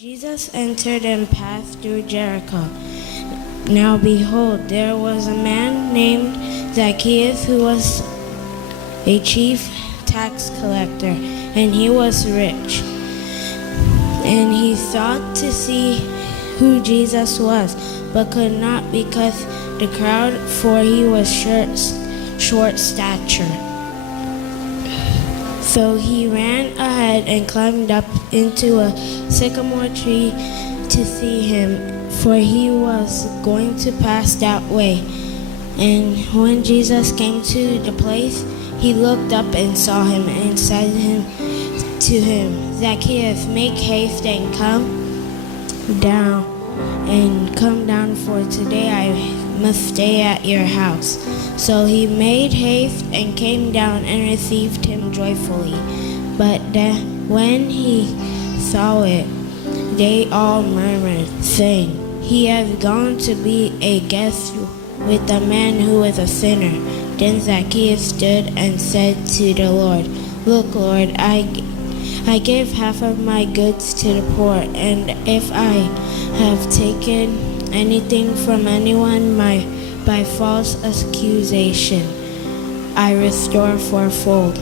Jesus entered and passed through Jericho. Now behold, there was a man named Zacchaeus who was a chief tax collector, and he was rich. And he sought to see who Jesus was, but could not because the crowd, for he was short stature. So he ran ahead and climbed up into a sycamore tree to see him, for he was going to pass that way. And when Jesus came to the place, he looked up and saw him and said to him, Zacchaeus, make haste and come down, for today I must stay at your house. So he made haste and came down and received him joyfully. But when he saw it, they all murmured, saying, he has gone to be a guest with a man who is a sinner. Then Zacchaeus stood and said to the Lord, Look, Lord, I give half of my goods to the poor, and if I have taken anything from anyone by false accusation, I restore fourfold.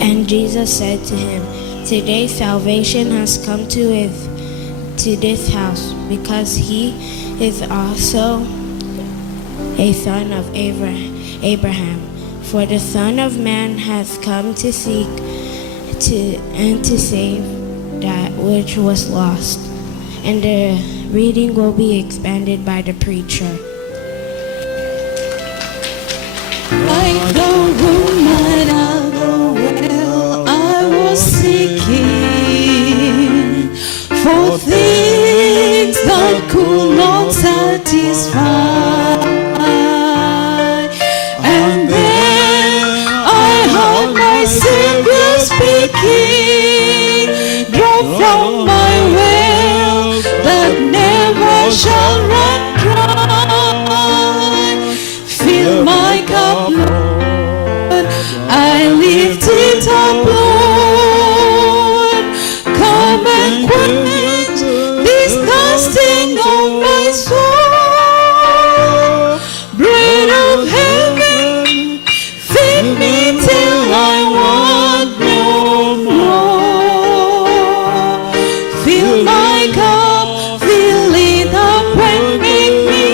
And Jesus said to him, Today salvation has come to this house, because he is also a son of Abraham. For the Son of Man has come to seek and to save that which was lost. And the reading will be expanded by the preacher. Like the woman at the well, I was seeking for things that could not satisfy. And then I heard my Savior speaking, draw from my well that never shall run dry. Fill my cup, Lord, I lift it up, Lord. Come and quench this thirsting of my soul. Bread of heaven, feed me till I want no more. Fill my cup, fill it up and make me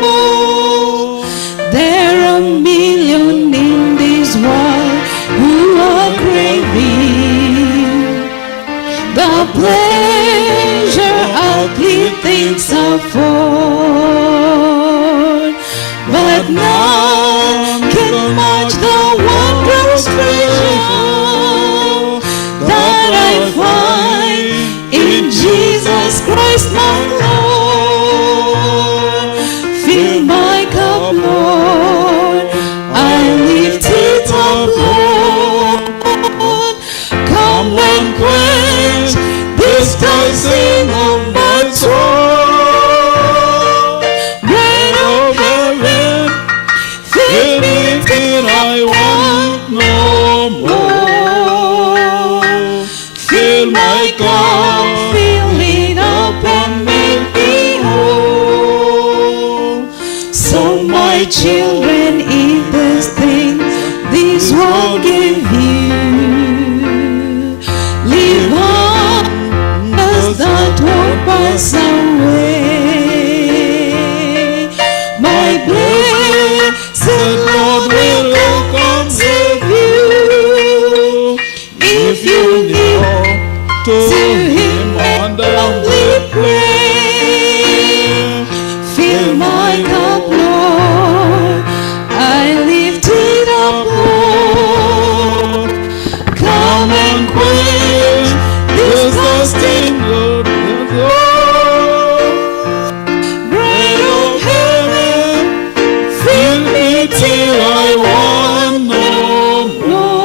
whole. There are a million in this world who are craving the pleasure earthly things afford, but none can match the wondrous treasure that I find in Jesus Christ my Lord. Fill my cup, Lord, I lift it up, Lord. Come and quench this thirsting of my soul. Bread of heaven, feed me till I want no more. Fill my cup, fill it up and make me whole. So my children, eat these things this world give you. Live on as that won't pass away. My blessed Lord will look and save you. If you kneel to him and humbly pray, fill my cup, Lord, I lift it up, Lord. Come and quench this thirsting Lord. Bread of heaven, fill me till I want no more.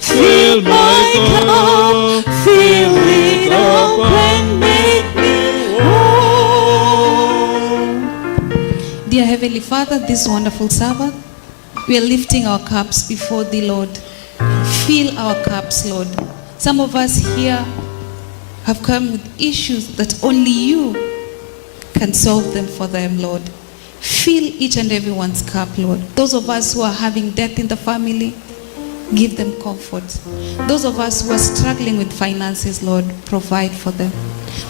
Fill my cup, fill it up and make me whole. Dear Heavenly Father, this wonderful Sabbath, we are lifting our cups before Thee, Lord. Fill our cups, Lord. Some of us here have come with issues that only you can solve them for them, Lord. Fill each and everyone's cup, Lord. Those of us who are having death in the family, give them comfort. Those of us who are struggling with finances, Lord, provide for them.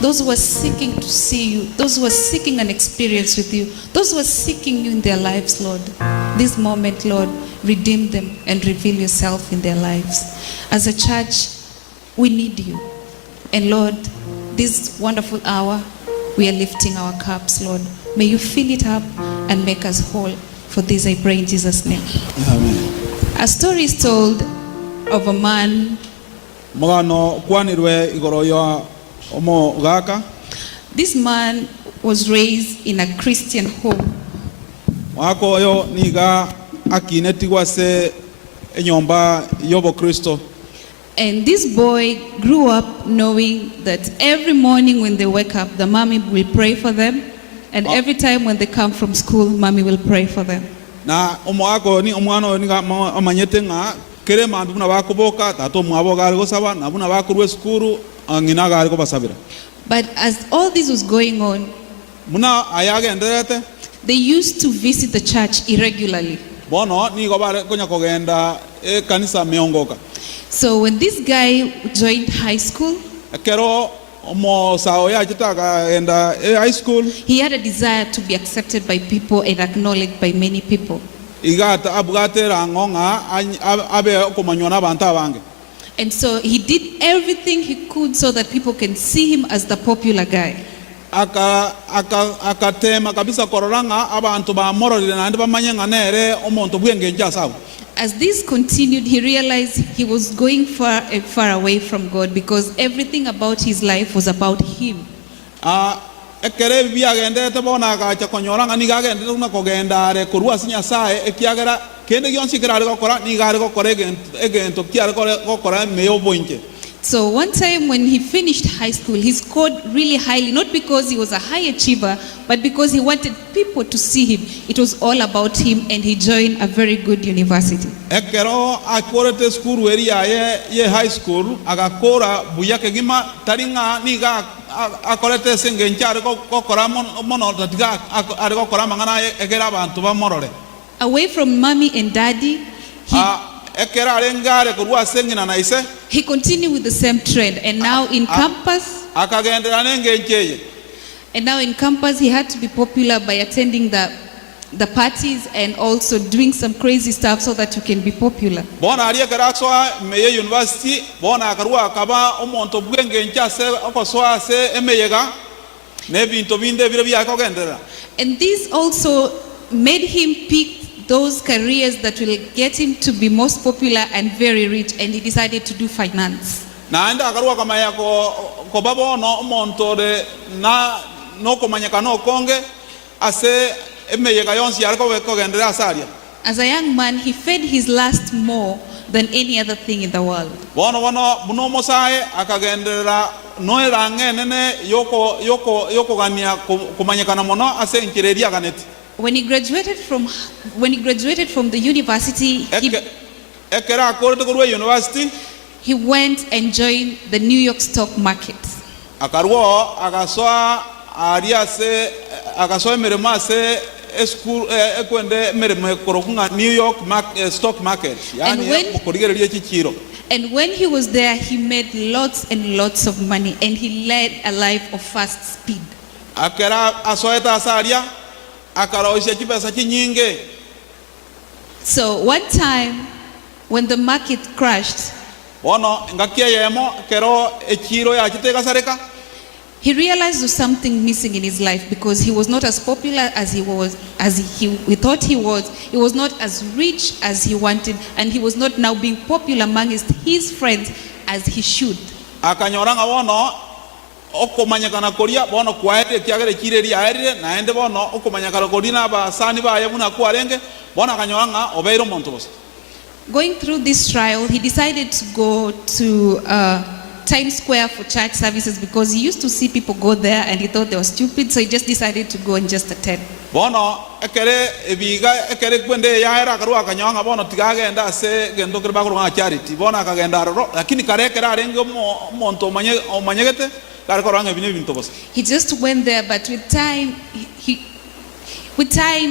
Those who are seeking to see you, those who are seeking an experience with you, those who are seeking you in their lives, Lord, this moment, Lord, redeem them and reveal yourself in their lives. As a church, we need you. And Lord, this wonderful hour, we are lifting our cups, Lord. May you fill it up and make us whole. For this I pray in Jesus' name. Amen. A story is told of a man. Magano kwanirwe igoro yo omo gaka. This man was raised in a Christian home. Wako yo niga akinetigwa se enyomba yobo Kristo. And this boy grew up knowing that every morning when they wake up, the mommy will pray for them. And every time when they come from school, mommy will pray for them. Na omwako ni omwana ni amanyete nga kere mandu na bakuboka tato mwabo gari go saba na buna bakurwe skuru ngina gari go basabira. But as all this was going on, Muna ayage enderete they used to visit the church irregularly. bono ni go bare konya kogenda kanisa meongoka. So when this guy joined high school, Kero omo sao ya jitaka enda high school he had a desire to be accepted by people and acknowledged by many people. igata abugate rangonga abe komanyona abantu abange. And so he did everything he could so that people can see him as the popular guy. Akatema kabisa kororanga abantu ba mororire nandi bamanyanga nere omonto bwenge njasawo. As this continued, he realized he was going far away from God because everything about his life was about him. Ekere bia gende te bona ga cha konyoranga ni ga gende na kogenda re kurwa sinya sae ekiagera kende gionsi kira go kora ni ga go kore egento kiara go kora meyo boinke. So one time when he finished high school, he scored really highly, not because he was a high achiever, but because he wanted people to see him. It was all about him, and he joined a very good university. Ekero akorete school area ye high school agakora buyake gima taringa ni ga akorete senge nchare go kora mono tatiga ari go kora mangana egera abantu ba morore. Away from mommy and daddy, he continued with the same trend, and now in campus, he had to be popular by attending the parties and also doing some crazy stuff so that you can be popular. And this also made him pick those careers that will get him to be most popular and very rich, and he decided to do finance. As a young man, he fed his lust more than any other thing in the world. When he graduated from the university, he went and joined the New York stock market. New York stock market. And when he was there, he made lots and lots of money, and he led a life of fast speed. So one time when the market crashed, he realized there was something missing in his life because he was not as popular as we thought he was. He was not as rich as he wanted, and he was not now being popular amongst his friends as he should. okomanyakana koria bono kwaere kiagere kireri aere naende bono okomanyakana korina basani ba yabuna kuarenge bono kanyoranga obeiro montos. Going through this trial, he decided to go to Times Square for church services because he used to see people go there and he thought they were stupid, so he just decided to go and just attend. bono ekere ebiga ekere kwende yaera akarwa akanyonga bono tigagenda ase gendo kire bakurwa charity bono akagenda roro lakini karekera arenge omonto omanyegete karakoranga bintu bosa. He just went there, but with time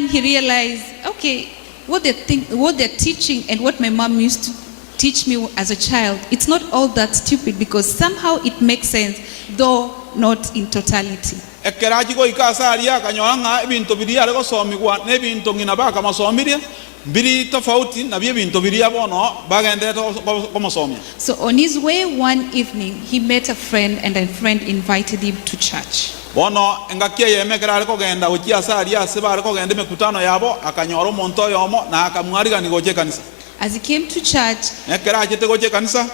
he realized, okay, what they're teaching and what my mom used to teach me as a child, it's not all that stupid, because somehow it makes sense, though not in totality. Ekeraji go ikasari akanyonga ebintu biri arego somigwa nebintu ngina baka masomiria biri tofauti na bie bintu biri abono bagende ko masomia. So on his way one evening, he met a friend, and a friend invited him to church. Bono engakia yemekera ariko genda ukia sari aseba ariko gende mekutano yabo akanyoro monto yomo na akamwariga ni goje kanisa. As he came to church, ekeraji te goje kanisa,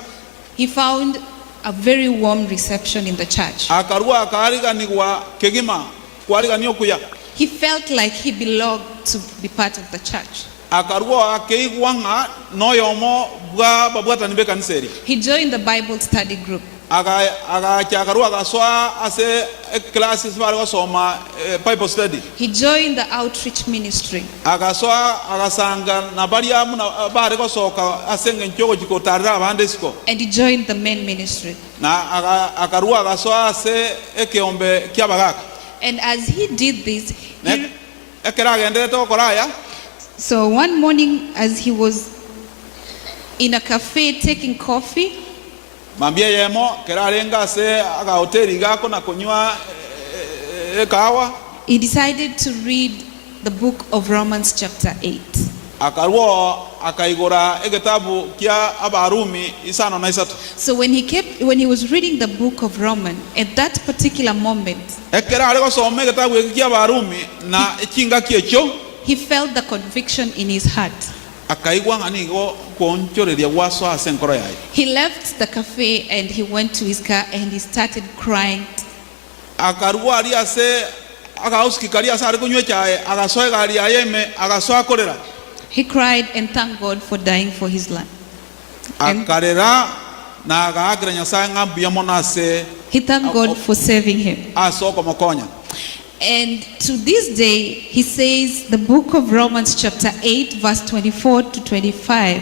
he found a very warm reception in the church. Akarua akariga ni wa kegima kwariga ni okuya. He felt like he belonged to be part of the church. Akarua akeigwanga no yomo bwa babwata ni bekaniseri. He joined the Bible study group. Akarua agaswa ase classes bargo soma Bible study. He joined the outreach ministry. Agaswa agasanga na baria muna bargo soka asenge nchogo jikotarira abande siko. And he joined the men ministry. Na akarua agaswa ase ekeombe kyabagaka. And as he did this, so one morning as he was in a cafe taking coffee, mambia yemo kerarenga se aga hoteli gako na kunywa kahawa, he decided to read the book of Romans chapter 8. Akaruo akaigora egetabu kia abarumi isano na isatu. So when he was reading the book of Romans, at that particular moment, he felt the conviction in his heart. He left the cafe and he went to his car and he started crying. He cried and thanked God for dying for his life. He thanked God for saving him. And to this day, he says the book of Romans chapter 8 verse 24 to 25.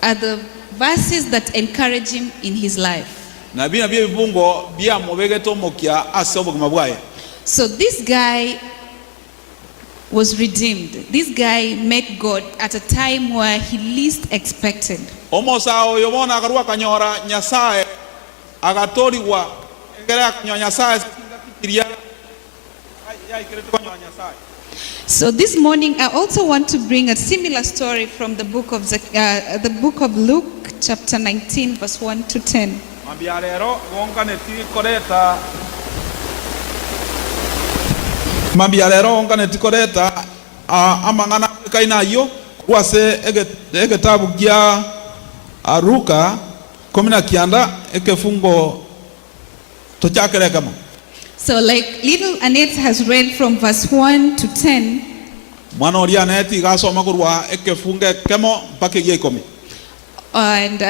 Are the verses that encourage him in his life. So this guy was redeemed. This guy met God at a time where he least expected. So this morning I also want to bring a similar story from the book of Luke chapter 19 verse 1 to 10. Mambiarero onkaneti koreta amangana kainayo kwase egetabu gya Luka 19 ekefungo tochakere kama. So like little Annette has read from verse 1 to 10. And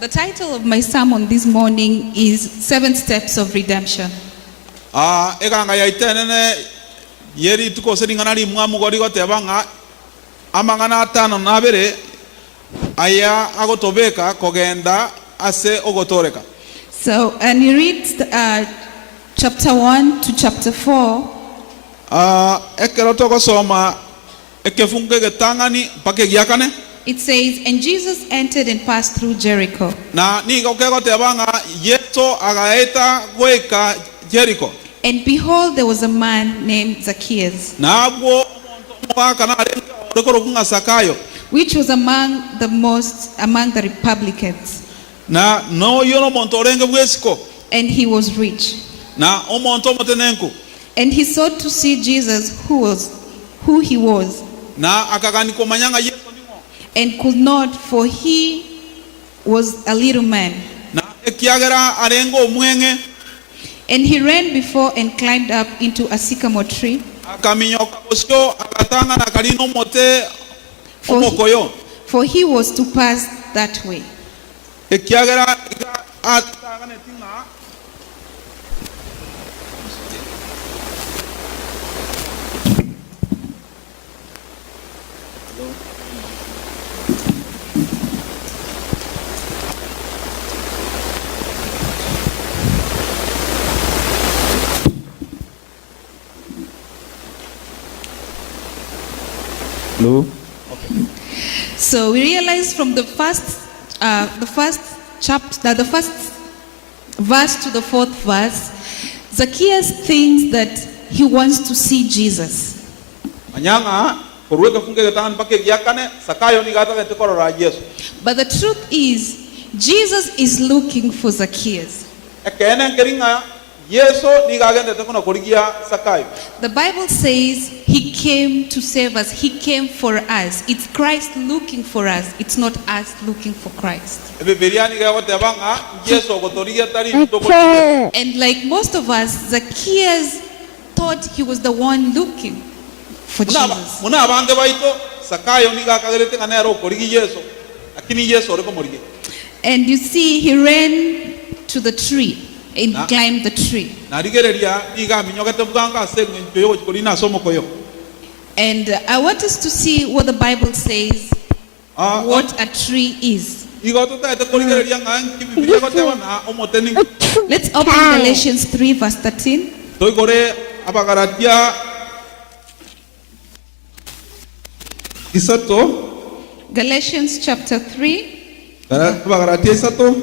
the title of my sermon this morning is 7 Steps of Redemption. So, and you read chapter 1 to chapter 4. It says, and Jesus entered and passed through Jericho. And behold, there was a man named Zacchaeus, which was among the publicans. And he was rich. And he sought to see Jesus, who he was, and could not, for he was a little man. And he ran before and climbed up into a sycamore tree, katanga na kalino mote omokoyo For he was to pass that way. ekiagera atanga netinga Hello? So we realize from the first chapter, the first verse to the fourth verse, Zacchaeus thinks that he wants to see Jesus. anyanga korweka funge getan pake giakane sakayo ni gata gete korora Yesu But the truth is, Jesus is looking for Zacchaeus. ekene ngeringa Yesu ni gagende te kuna korigia sakayo The Bible says he came to save us. He came for us. It's Christ looking for us. It's not us looking for Christ. Biblia ni gago te banga Yesu gotorigia tari toko And like most of us, Zacchaeus thought he was the one looking for Jesus. muna bange baito sakayo ni gakagerete kanero korigi Yesu lakini Yesu oreko morige And you see, he ran to the tree and Na- climbed the tree. na rigereria ni ga minyogete bwanga senga njoyo korina somo koyo And I want us to see what the Bible says, what a tree is. igo tutaite korigereria nganki Biblia gote bana omoteni Let's open Galatians 3 verse 13. toigore abagaratia isato Galatians chapter 3 abagaratia isato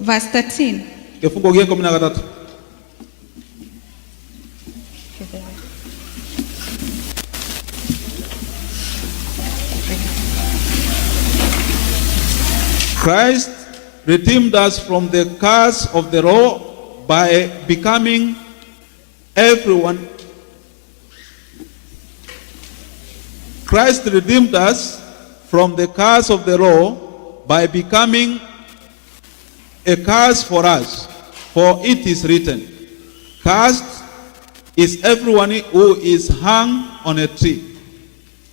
verse 13. kifungo gia 13 Christ redeemed us from the curse of the law by becoming everyone. Christ redeemed us from the curse of the law by becoming a curse for us. For it is written, cursed is everyone who is hung on a tree.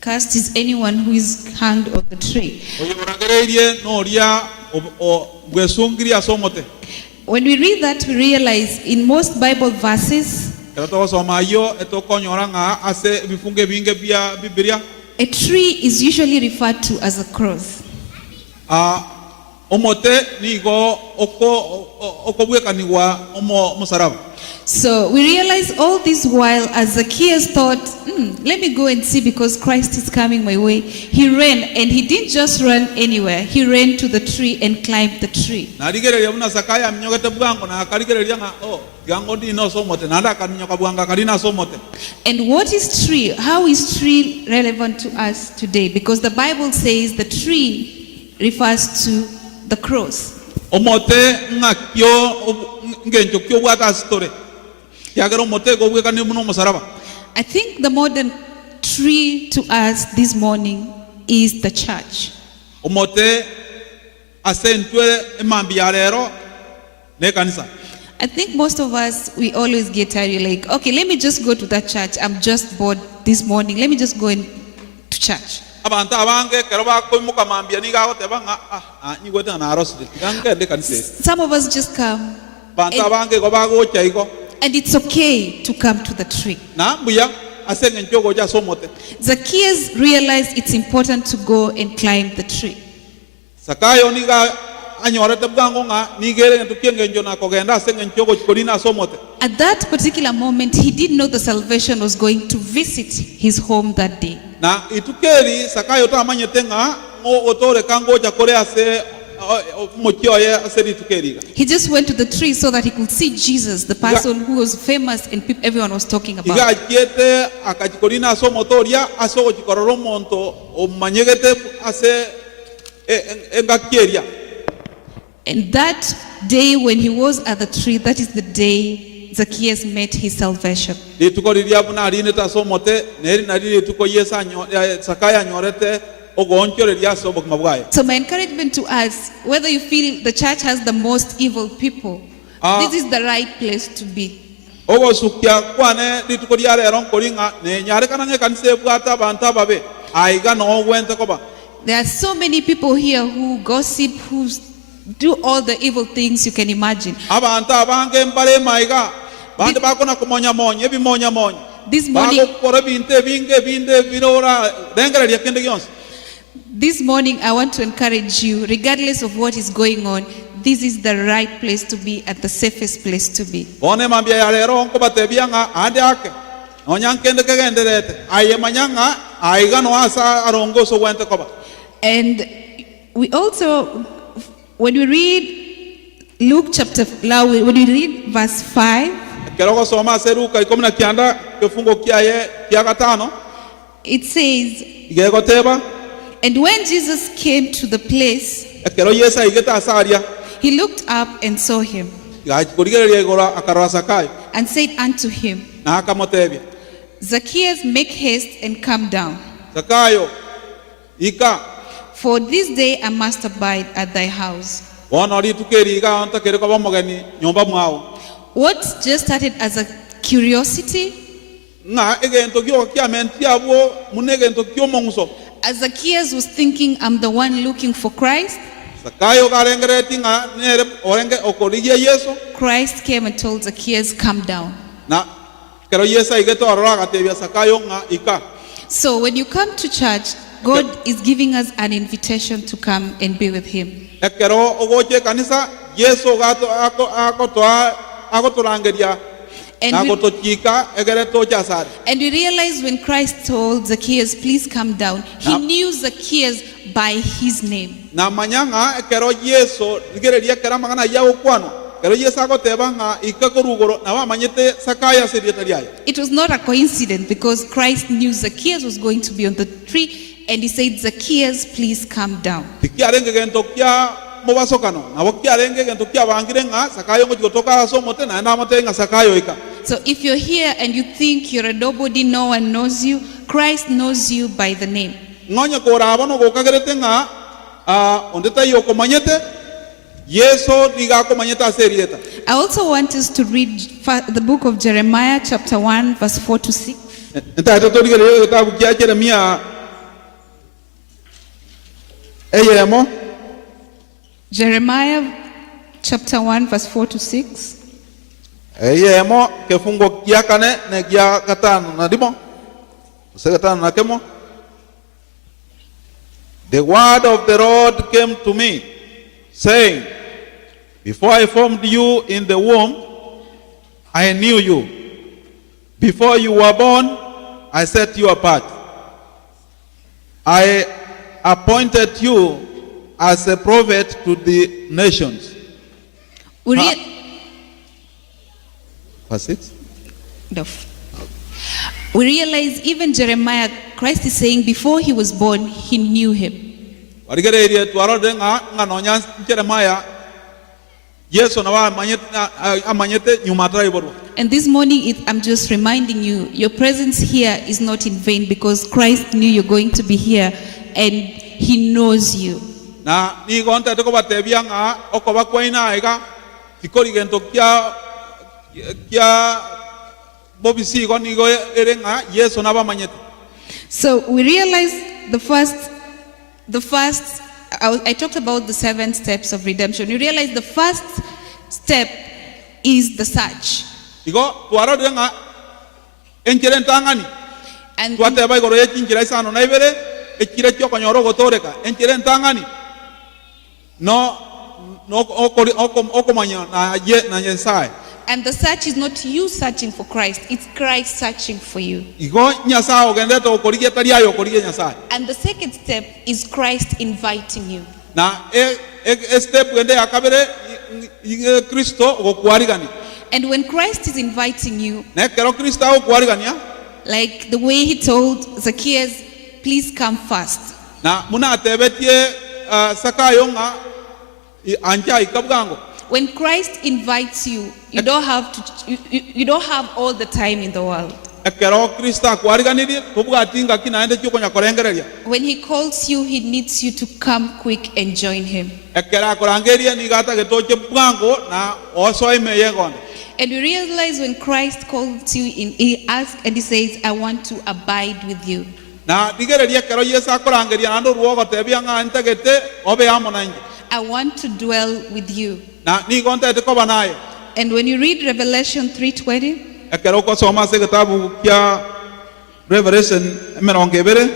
Cursed is anyone who is hanged on the tree. When we read that, we realize in most Bible verses, a tree is usually referred to as a cross. So we realize all this while as Zacchaeus thought, let me go and see because Christ is coming my way. He ran, and he didn't just run anywhere. He ran to the tree and climbed the tree. And what is tree? How is tree relevant to us today? Because the Bible says the tree refers to the cross. I think the modern tree to us this morning is the church. I think most of us, we always get tired, like, okay, let me just go to that church. I'm just bored this morning. Let me just go to church. Some of us just come, and it's okay to come to the tree. Zacchaeus realized it's important to go and climb the tree. At that particular moment, he didn't know the salvation was going to visit his home that day. He just went to the tree so that he could see Jesus, the person who was famous and everyone was talking about. And that day when he was at the tree, that is the day Zacchaeus met his salvation. So my encouragement to us, whether you feel the church has the most evil people, this is the right place to be. ogo sukya kwane lituko lya lero nkolinga ne nyarekana nge kanisa ebwata abantu ababe aiga no wente koba. There are so many people here who gossip, who do all the evil things you can imagine. Abantu abange mbale maiga bande bakona kumonya monya ebimonya monya. This morning, This morning, I want to encourage you, regardless of what is going on, this is the right place to be and the safest place to be. And we also, when we read Luke chapter, when we read verse 5, it says, and when Jesus came to the place, he looked up and saw him and said unto him, Zacchaeus, make haste and come down, for this day I must abide at thy house. What just started as a curiosity, as Zacchaeus was thinking, I'm the one looking for Christ, Christ came and told Zacchaeus, come down. So when you come to church, God is giving us an invitation to come and be with him. And we realize when Christ told Zacchaeus, please come down, he knew Zacchaeus by his name. It was not a coincidence, because Christ knew Zacchaeus was going to be on the tree, and he said, Zacchaeus, please come down. So if you're here and you think you're a nobody, no one knows you, Christ knows you by the name. I also want us to read the book of Jeremiah chapter 1 verse 4 to 6. Jeremiah chapter 1 verse 4 to 6. The word of the Lord came to me, saying, before I formed you in the womb, I knew you. Before you were born, I set you apart. I appointed you as a prophet to the nations. Verse 6? No. We realize even Jeremiah, Christ is saying before he was born, he knew him. And this morning, I'm just reminding you, your presence here is not in vain, because Christ knew you're going to be here and he knows you. So we realize the first, I talked about the 7 steps of redemption. You realize the first step is the search. And And the search is not you searching for Christ, it's Christ searching for you. And the second step is Christ inviting you. And when Christ is inviting you, like the way he told Zacchaeus, please come first. When Christ invites you, you don't have all the time in the world. When he calls you, he needs you to come quick and join him. And we realize when Christ calls you in, he asks and he says, I want to abide with you. na digereria kero Yesu akorangeria na ndoruo gotebia nga ntegete obe amo na inje I want to dwell with you. na ni gontete koba naye. And when you read Revelation 3:20, Ekero ko soma se kitabu kya Revelation 2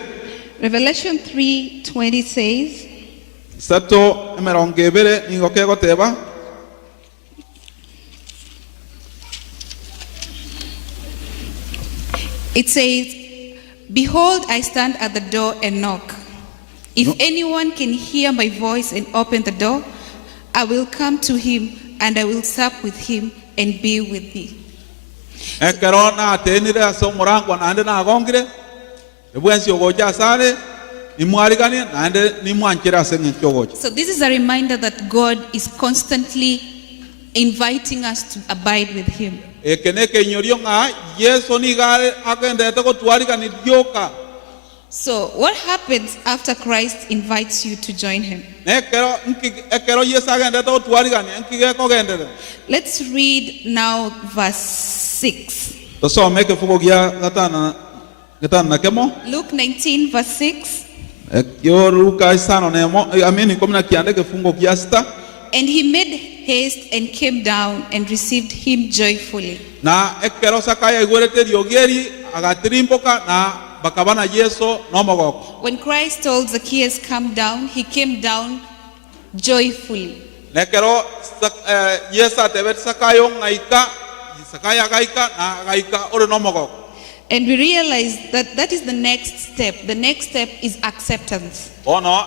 Revelation 3:20 says, sato 2 ni goke goteba it says, behold, I stand at the door and knock. If anyone can hear my voice and open the door, I will come to him and I will sup with him and be with thee. ekero na tenire aso murango na ande na gongire ebwensi ogoja sare ni mwarigani na ande ni mwanchira sengi kyogoja. So this is a reminder that God is constantly inviting us to abide with him. Ekeneke nyorio nga Yesu ni gare akendete ko twarigani ryoka. So what happens after Christ invites you to join him? Ekero Yesu akendete ko twarigani nkige ko gendere. Let's read now verse 6. Tosome kifungo gya gatana na kemo. Luke 19 verse 6. Yo Luka isano nemo amini komina kiande kifungo gya sita. And he made haste and came down and received him joyfully. Na ekero sakaya igwerete ryogeri agatirimboka na bakabana Yesu nomogoko. When Christ told Zacchaeus come down, he came down joyfully. Nekero Yesu atebet sakayo ngaika sakaya gaika na gaika ore nomogoko. And we realize that that is the next step. The next step is acceptance. Ono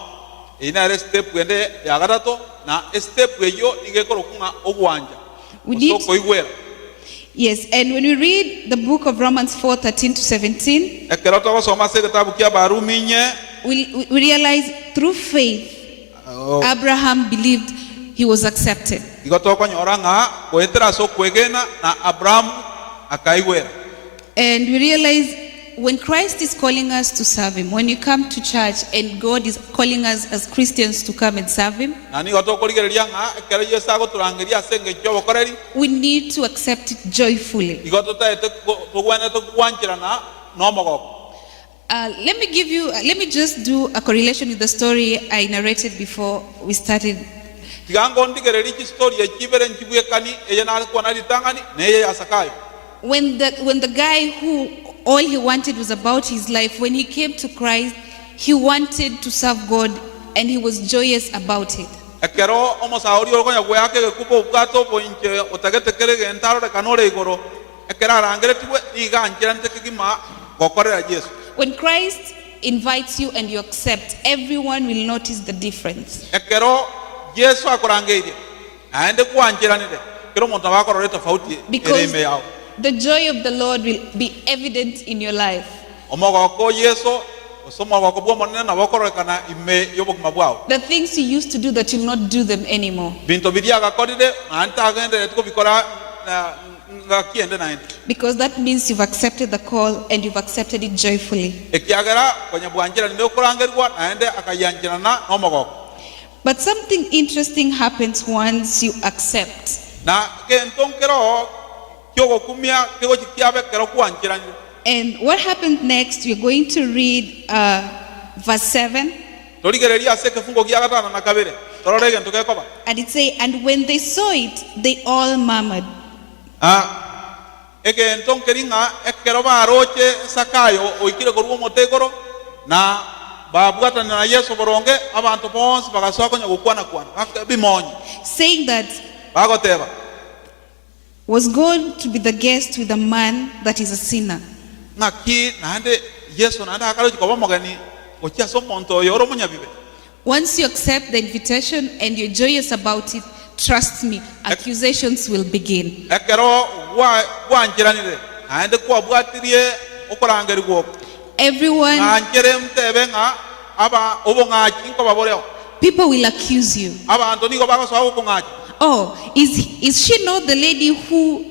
ina step wende yagarato na step eyo igekorokunga ogwanja. We need- Osoko igwera. Yes, and when we read the book of Romans 4:13 to 17, Ekero to soma se kitabu kya Barumi nye we realize through faith, Abraham believed he was accepted. igotoko nyoranga koetera so kwegena na Abraham akaigwera. And we realize when Christ is calling us to serve him, when you come to church and God is calling us as Christians to come and serve him, Na ni gotoko ligereria nga ekero Yesu agoturangeria senge kyo bokoreri we need to accept it joyfully. igotota ete tugwene to kwanchira na nomogoko. Let me just do a correlation with the story I narrated before we started. Tigango ndigereri ki story ekibere nkibwe kani eye na kwa na litangani neye yasakayo. When the guy who all he wanted was about his life, when he came to Christ, he wanted to serve God and he was joyous about it. Ekero omosauri orgonya gwake gekupo ukato boinche otagete gentaro de kanore igoro. Ekera rangere tiwe iga anchira ntekigima gokorera Yesu. When Christ invites you and you accept, everyone will notice the difference. Ekero Yesu akorangeire aende kwanchira nide kero muntu abakorore tofauti Because eme yao. the joy of the Lord will be evident in your life. Omogoko Yesu osomo goko bwo monene na bokorore kana ime yobokuma bwao. The things you used to do that you'll not do them anymore. Binto bidia gakorire anta agende tuko bikora na ngakiende na ende. Because that means you've accepted the call and you've accepted it joyfully. Ekiagera kwenye bwanjira ndio kurangerwa naende akayanjira na nomogoko. But something interesting happens once you accept. Na kentonkero kyogo kumia kego chikiabe kero kwanjira. And what happened next, we're going to read verse 7. Torigereria se kefungo gya gatano na kabere. Tororege ntoke koba. And it says, and when they saw it, they all murmured. Eke ntonkeringa ekero baroche sakayo oikire koruo motegoro na babwata na Yesu boronge abantu bonse bagasoka nya gukwana bimonye. Saying that Bagoteba. was going to be the guest with a man that is a sinner. Ngaki nande Yesu nanda akalo chikoba mogani ochia so monto yoro munyabibe. Once you accept the invitation and you're joyous about it, trust me, accusations will begin. Ekero wa njiranire nande kwa bwatirie okorangeri go. Everyone, Anjere mtebe nga aba obonga chinko baboreo. people will accuse you. Aba Antoni go bago so obonga. Oh, is she not the lady who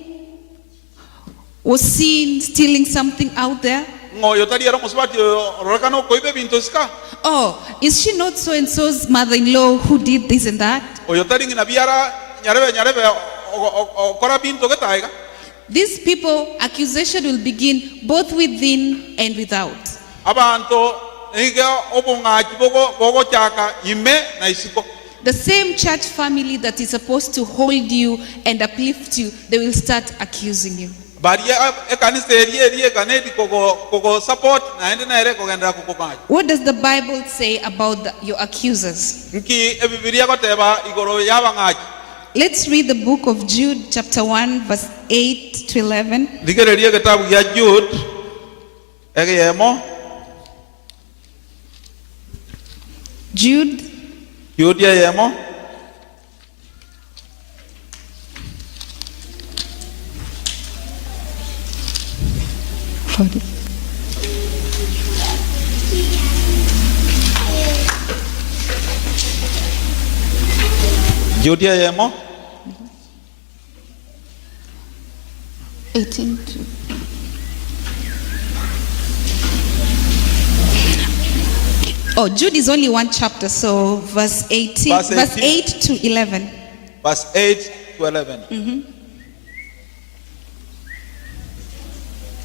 was seen stealing something out there? Ngoyo tari ero musbati rorakano koibe binto ska. Oh, is she not so and so's mother-in-law who did this and that? Oyo tari ngina biara nyarebe okora binto getaiga. These people, accusation will begin both within and without. Abantu ige obungaji bogo chaka ime na isiko. The same church family that is supposed to hold you and uplift you, they will start accusing you. Baria ekanise eri kanedi kogo support na ende na ere kogenda kukokanji. What does the Bible say about your accusers? Nki ebibilia koteba igoro yabangaji. Let's read the book of Jude chapter 1 verse 8 to 11. Digereria kitabu ya Jude egeyemo. Jude ya yemo. Jude ya yemo. 18 to Oh, Jude is only one chapter, so verse 18, verse 8 to 11. Verse 8 to 11.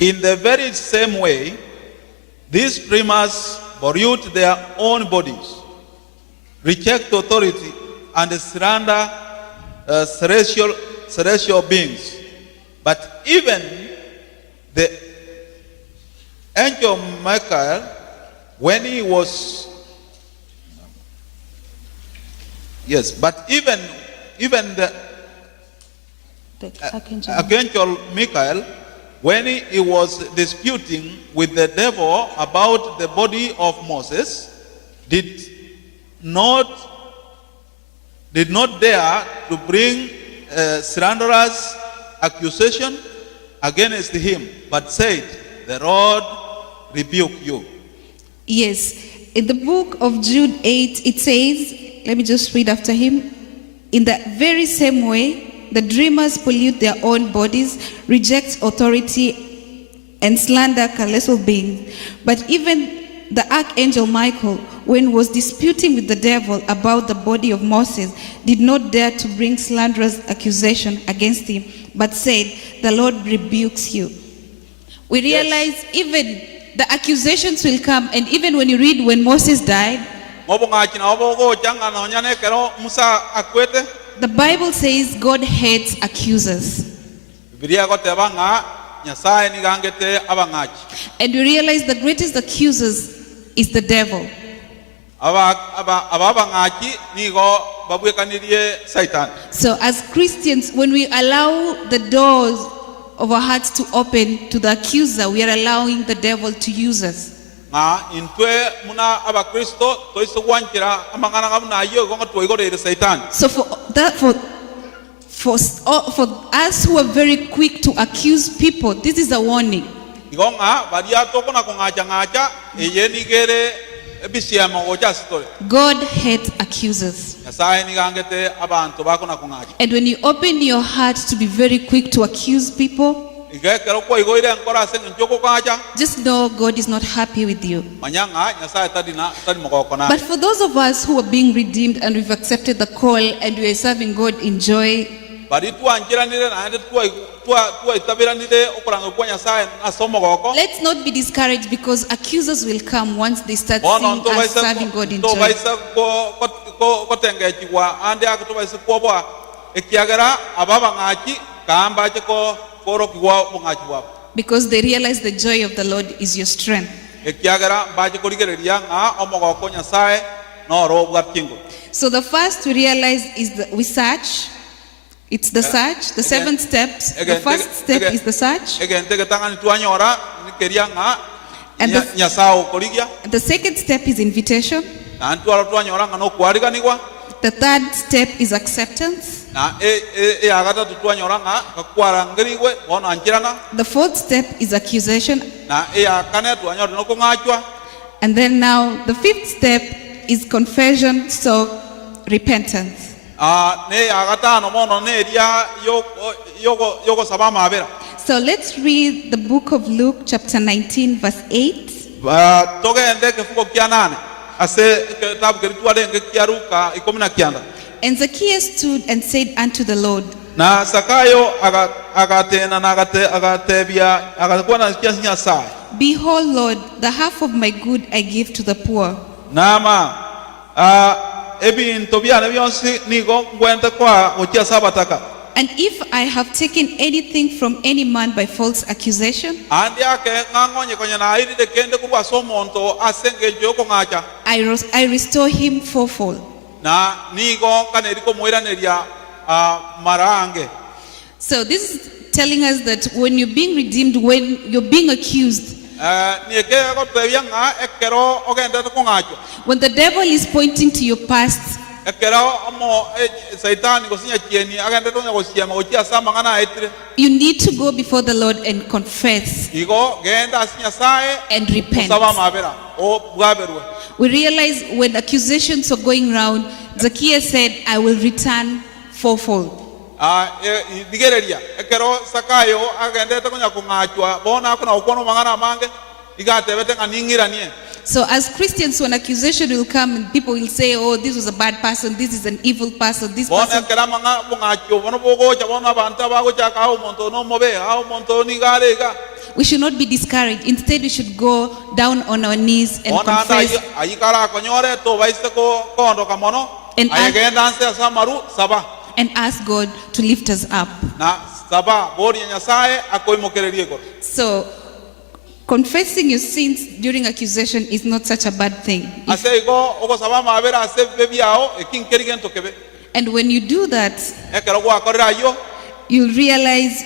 In the very same way, these dreamers pollute their own bodies, reject authority, and slander celestial beings. But even the angel Michael, when he was, but even the archangel Michael, when he was disputing with the devil about the body of Moses, did not dare to bring slanderous accusation against him, but said, "The Lord rebuke you." Yes, in the book of Jude 8, it says, let me just read after him. In the very same way, the dreamers pollute their own bodies, reject authority, and slander celestial beings. But even the archangel Michael, when was disputing with the devil about the body of Moses, did not dare to bring slanderous accusation against him, but said, "The Lord rebukes you." We realize even the accusations will come, and even when you read when Moses died, the Bible says God hates accusers. And we realize the greatest accusers is the devil. So as Christians, when we allow the doors of our hearts to open to the accuser, we are allowing the devil to use us. So for us who are very quick to accuse people, this is a warning. God hates accusers. And when you open your heart to be very quick to accuse people, just know God is not happy with you. But for those of us who are being redeemed and we've accepted the call and we are serving God in joy, let's not be discouraged, because accusers will come once they start seeing us serving God in joy. Because they realize the joy of the Lord is your strength. So the first to realize is that we search. It's the search. The 7 steps. The first step is the search. And the second step is invitation. The third step is acceptance. The fourth step is accusation. And then now the fifth step is confession, so repentance. So let's read the book of Luke chapter 19 verse 8. And Zacchaeus stood and said unto the Lord, na Sakayo agatena na agatebia agakuwa na sikia Nyasaye. Behold, Lord, the half of my good I give to the poor. Nama ebinto byane byonsi nigo ngwente kwa okia sabataka. And if I have taken anything from any man by false accusation, Andi ake ngangonye kwenye na iri de kende kubwa somonto asenge joko ngacha. I restore him fourfold. Na nigo kaneriko moiraneria marange. So this is telling us that when you're being redeemed, when you're being accused, Nieke ko tebia nga ekero ogende ko ngacho. when the devil is pointing to your past, Ekero amo Satan ko sinya kieni agende to ngo siama okia sama ngana etire. you need to go before the Lord and confess Igo genda sinya sae and repent. saba mabera o bwaberwe. We realize when accusations were going round, Zacchaeus said, I will return fourfold. Digereria ekero Sakayo agende to nya ko ngachwa bona kuna ukono mangana mange igatebete nganingiranie. So as Christians, when accusation will come and people will say, oh, this was a bad person, this is an evil person, this Bona person, ekera manga ngacho bona bogo cha bona banta bago cha ka monto no mobe ha monto ni garega. we should not be discouraged. Instead, we should go down on our knees and Bona anda confess ayikara konyore to baiste ko kondo kamono And ayegenda anse samaru saba and ask God to lift us up. na saba bori Nyasaye akoimokererie ko. So, confessing your sins during accusation is not such a bad thing. Ase go oko saba mabera ase bebiao ekinkerigen to kebe And when you do that, ekero ko akorera yo you'll realize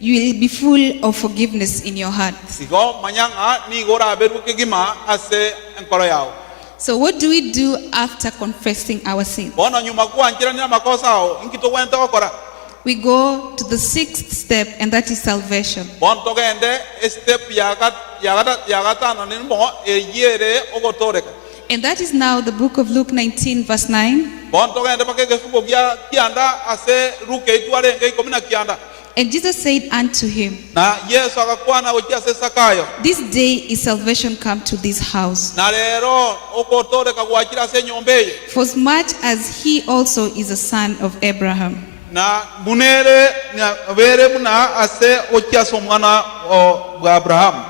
you will be full of forgiveness in your heart. sigo manyanga ni gora beru kegima ase enkoro yao. So, what do we do after confessing our sins? Bona nyuma kwa njira ni makosa ao inkito wente okora. We go to the 6th step, and that is salvation. Bon togende step yagata no nimo eyere ogotoreka. And that is now the book of Luke 19, verse 9. Bon togende pakege fubo gya kianda ase ruke itware ngai komina kianda. And Jesus said unto him, Na Yesu akakuwa na ukia se Sakayo. this day is salvation come to this house, Na lero ogotoreka gwakira se nyombe. for as much as he also is a son of Abraham. Na munere na vere muna ase ukia so mwana wa Abraham.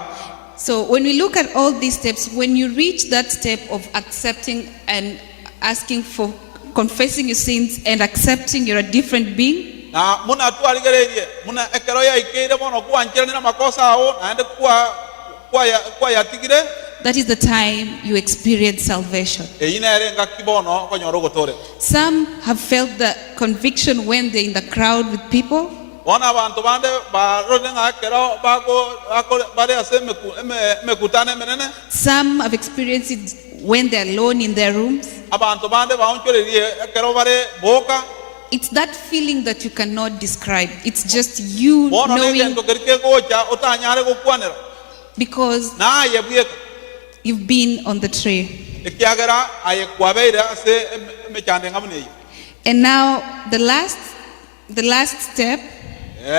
So when we look at all these steps, when you reach that step of accepting and asking for confessing your sins and accepting you're a different being, Na muna tu aligererie muna ekero ya ikeire bono kwa njira ni makosa ao na ende kwa ya tigire that is the time you experience salvation. ine erenga kibono konyoro gotore. Some have felt the conviction when they're in the crowd with people. Bona abantu bande barone nga kero bako bare ase mekutane menene. Some have experienced it when they're alone in their rooms. Abantu bande baonchorerie kero bare boka. It's that feeling that you cannot describe. It's just you Bona knowing ngento kerike gocha otanyare gokwanera. because Na yebuye you've been on the tree. ekiagera aye kwabeire ase mechande ngamune. And now the last step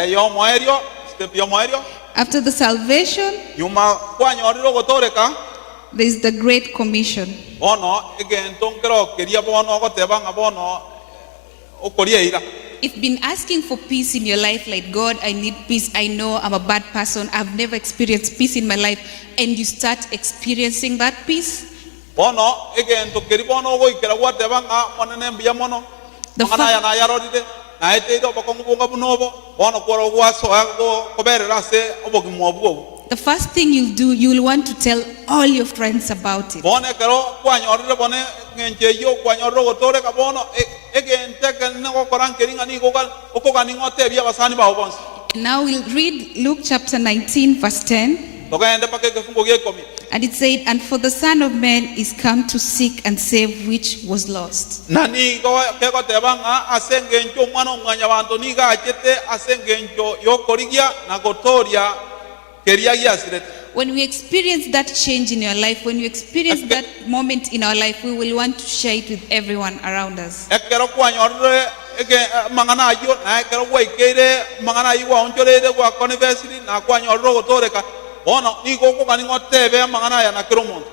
Yo moerio step yo moerio after the salvation, yuma kwanyoriro gotoreka. there is the Great Commission. Bono egento nkero keria bono goteba nga bono okorieira. If you've been asking for peace in your life, like God, I need peace. I know I'm a bad person. I've never experienced peace in my life. And you start experiencing that peace. Bono egento keri bono go ikera gwateba nga monene mbia mono. The Mangana ya fact- na yarodide na eteiro bakongu bunga bunobo bono kwaro gwaso ago koberera se obogimo obwo. The first thing you'll want to tell all your friends about it. Bono kero kwanyorire bone ngenche yo kwanyoriro gotore ka bono egente kene go korankeringa ni go okoga ni ngote bia basani ba obonsi. Now we'll read Luke chapter 19, verse 10. Togende pakeke fungo gekomi. And it said, and for the Son of Man is come to seek and save which was lost. Nani go kego tebanga asengencho mwana omwanya bantu ni ga chete asengencho yo korigia na gotoria keria giasirete. When we experience that change in your life, when you experience that moment in our life, we will want to share it with everyone around us. Ekero kwanyorire ege mangana ayo na ekero gwa ikeire mangana ayo wa onchorere gwa conversely na kwanyoriro gotoreka bono ni go ko kani ngotebe mangana ya na kero muntu.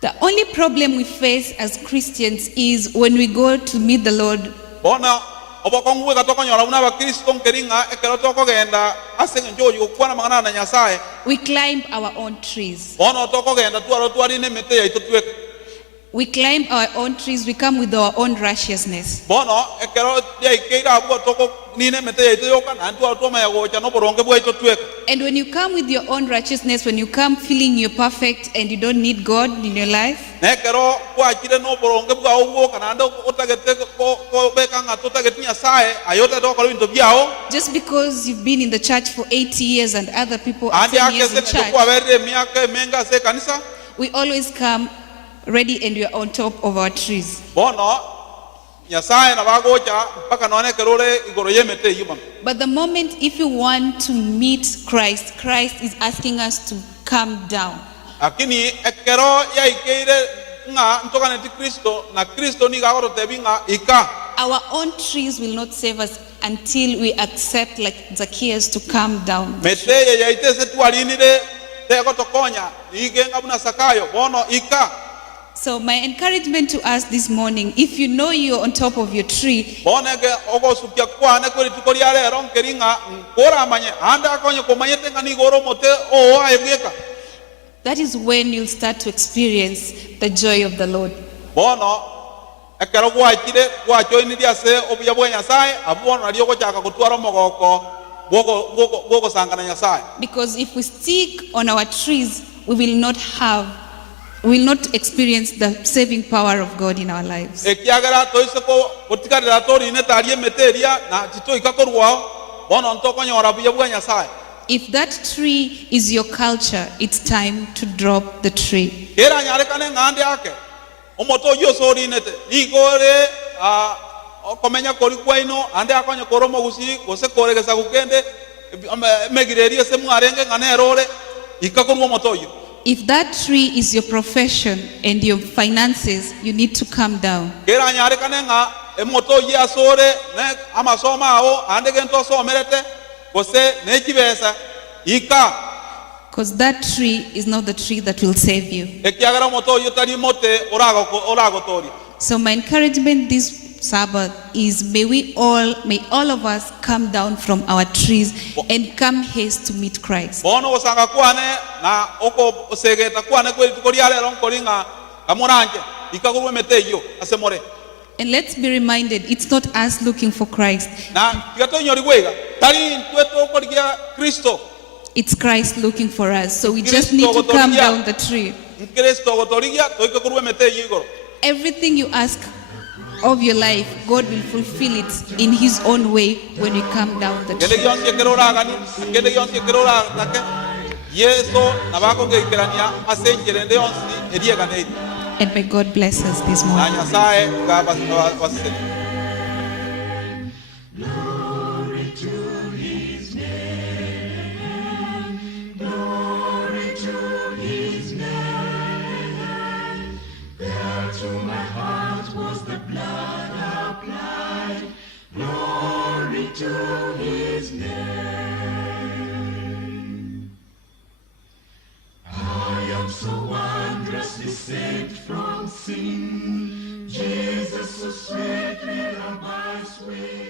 The only problem we face as Christians is when we go to meet the Lord, Bono obokongwe katokonyora una bakristo nkeringa ekero tokogenda asenge njoyo kwana mangana na nyasaye We climb our own trees. bono tokogenda twaro twarine mete ya itotweka We climb our own trees. We come with our own righteousness. bono ekero ya ikeira abo toko nine mete ya itoyoka na twaro toma ya gocha no boronge bwa itotweka. And when you come with your own righteousness, when you come feeling you're perfect and you don't need God in your life, Nekero kwa chire no boronge bwa owo kana ndo otagete ko beka nga totagete nyasaye ayote to ko bintu byao just because you've been in the church for 80 years and other people are andi 10 years in akese to church, kwa bere miaka menga se kanisa we always come ready and we are on top of our trees. bono nyasaye na bagocha mpaka none kerore igoro yemete yuma. But the moment if you want to meet Christ, Christ is asking us to come down. Lakini ekero ya ikeire nga ntokane ti Kristo na Kristo ni gagoro tebinga ika Our own trees will not save us until we accept, like Zacchaeus, to come down. mete ya itese twalinire tego tokonya igenga buna sakayo bono ika So my encouragement to us this morning, if you know you're on top of your tree, bonege ogo supya kwane kweli tukori ale ron keringa nkora manye anda akonye komanyete ngani goro mote o ayegeka that is when you'll start to experience the joy of the Lord. bono ekero gwachire gwachoini diase obuya bwa nyasaye abuono aliyo gochaka kutwara mogoko bwogo sangana nyasaye. Because if we stick on our trees, we will not experience the saving power of God in our lives. Ekiagera toise ko otikarira tori ne tarie meteria na tito ikakorwa bono ntokonyora buya bwa nyasaye. If that tree is your culture, it's time to drop the tree. Era nyare kane ngande ake omoto yo sori nete igore komenya kori kwaino ande akonye koromo gusi gose koregesa gukende megirerie se mwarenge ngane rore ikakorwa motoyo. If that tree is your profession and your finances, you need to come down. Era nyare kane nga emoto ya sore ne amasoma ao ande gento somerete gose ne kibesa ika Because that tree is not the tree that will save you. ekiagera moto yo tari mote orago tori. So my encouragement this Sabbath is may all of us come down from our trees and come haste to meet Christ. Bono osanga kwane na oko osegeta kwane kweli tukori ale ron koringa kamuranje ikakurwe meteyo asemore. And let's be reminded, it's not us looking for Christ. Na kigato nyori gwega tari ntweto korigia Kristo It's Christ looking for us. So we just need to come down the tree. Kristo gotorigia toikakurwe meteyo igoro. Everything you ask of your life, God will fulfill it in His own way when we come down the Kende tree. yonse kerora gani kende yonse kerora take Yeso nabako gekerania asenjere nde yonsi ediega nei And may God bless us this na morning. nyasaye gaba wasene. To my heart was the blood applied. Glory to His name. I am so wondrously saved from sin. Jesus so sweetly on my way.